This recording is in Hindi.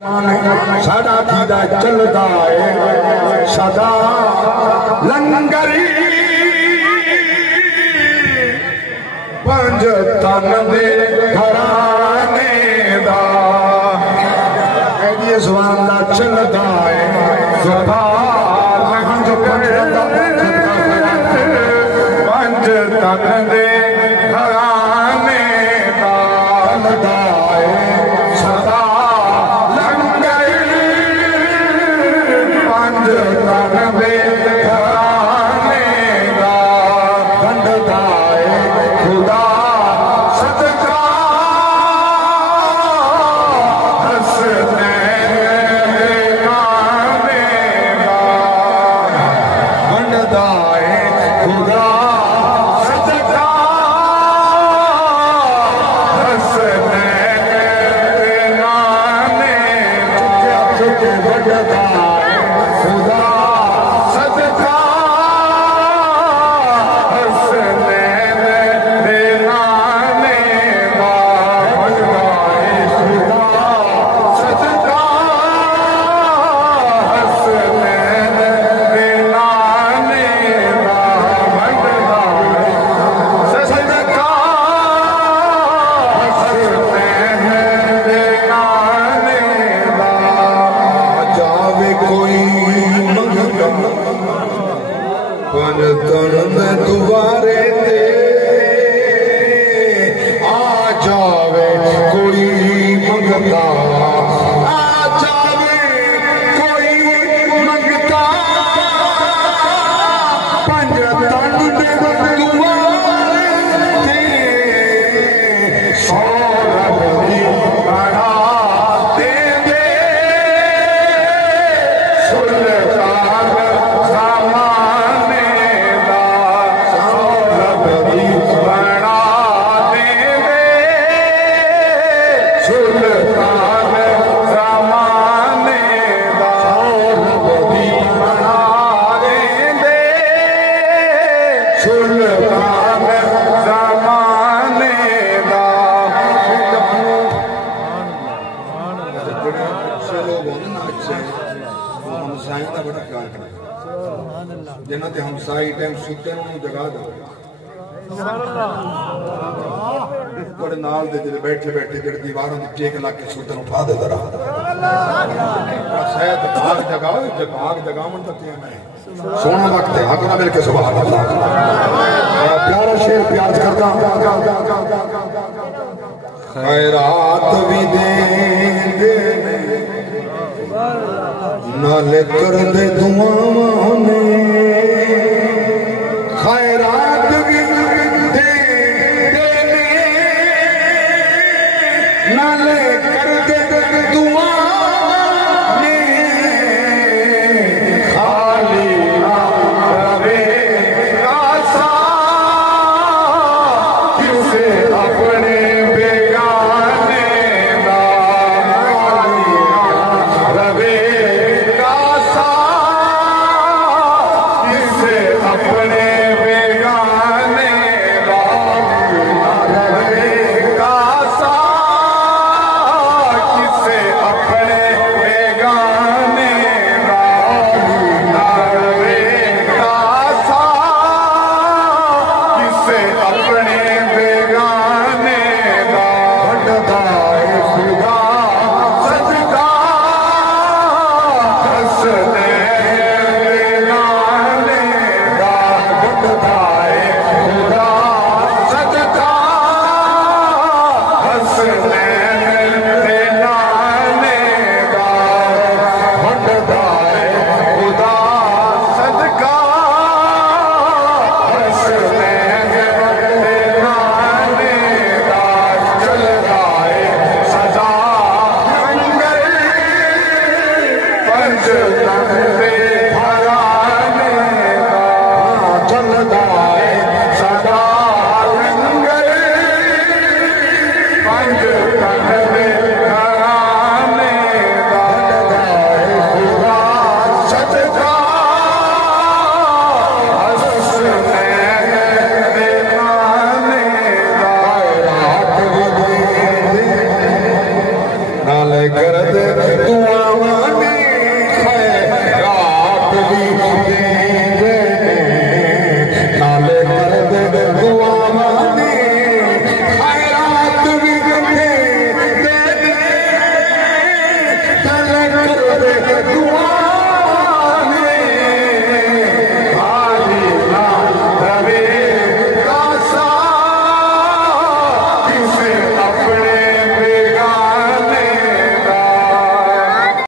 साडा दीदा चलदा है सदा लंगरी पंज तन दे घराने दा ऐडी ज़बान दा चलदा है ज़ुबान पंज तन दे घराने दा चलदा है सदा दुबारे ते आ जावे कोई मंगता आ जावे कोई मंगता पंज तन दे दुआरे ते सौरभ दी बना दे दे सुल्तान सामाने जिन्हें हम साई टाइम सुते जगा दो नाल दे बैठे बैठे जेडे दीवारों की टेक ला के सुते उठा दे जरा शायद भाग जगावन तक मैं सोना वक्त है हक ना मिल के सुभान अल्लाह प्यारा शेर प्यार करता खैरात भी देंगे नाले कर दे दुआओं ने खैरात भी देंगे नाले कर दे दुआओं ने खाली रवे कासा किसे अपने बेगाने दा रवे कर दे तू के